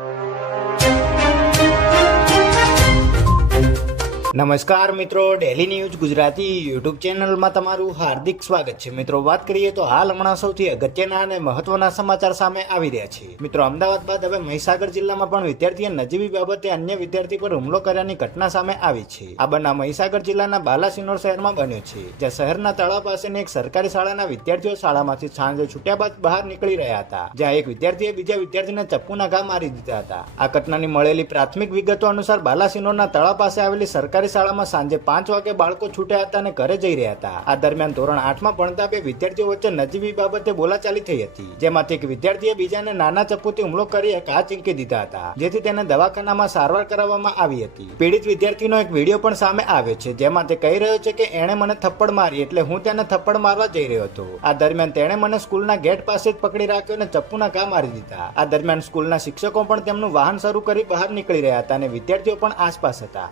you. નમસ્કાર મિત્રો daily news Gujarati YouTube ચેનલમાં તમારું હાર્દિક સ્વાગત છે. મિત્રો, વાત કરીએ તો હાલ હમણાં સૌથી અગત્યના અને મહત્વના સમાચાર સામે આવી રહ્યા છે. મિત્રો, અમદાવાદ બાદ હવે મહીસાગર જિલ્લામાં પણ વિદ્યાર્થીએ નજીવી બાબતે અન્ય વિદ્યાર્થી પર હુમલો કર્યાની ઘટના સામે આવી છે. આ બનાવ મહીસાગર જિલ્લાના બાલાસિનોર શહેરમાં બન્યો છે, જ્યાં શહેરના તળાવ પાસેની એક સરકારી શાળાના વિદ્યાર્થીઓ શાળામાંથી સાંજે છૂટ્યા બાદ બહાર નીકળી રહ્યા હતા, જ્યાં એક વિદ્યાર્થીએ બીજા વિદ્યાર્થીને ચપ્પુના ઘા મારી દીધા હતા. આ ઘટનાની મળેલી પ્રાથમિક વિગતો અનુસાર બાલાસિનોરના તળાવ પાસે આવેલી સરકારી શાળામાં સાંજે પાંચ વાગે બાળકો છૂટ્યા હતા અને ઘરે જઈ રહ્યા હતા. આ દરમિયાન ધોરણ આઠમાં ભણતા બે વિદ્યાર્થીઓ વચ્ચે નજીવી બાબતે બોલાચાલી થઈ હતી, જેમાંથી એક વિદ્યાર્થીએ બીજાને નાના ચપ્પુથી હુમલો કરી ઘા ચીંકી દીધા હતા, જેથી તેને દવાખાનામાં સારવાર કરાવવામાં આવી હતી. પીડિત વિદ્યાર્થીનો એક વીડિયો પણ સામે આવ્યો છે, જેમાં તે કહી રહ્યો છે કે, એણે મને થપ્પડ મારી, એટલે હું તેને થપ્પડ મારવા જઈ રહ્યો હતો. આ દરમિયાન તેણે મને સ્કૂલના ગેટ પાસે જ પકડી રાખ્યો અને ચપ્પુના ઘા મારી દીધા. આ દરમિયાન સ્કૂલના શિક્ષકો પણ તેમનું વાહન શરૂ કરી બહાર નીકળી રહ્યા હતા અને વિદ્યાર્થીઓ પણ આસપાસ હતા.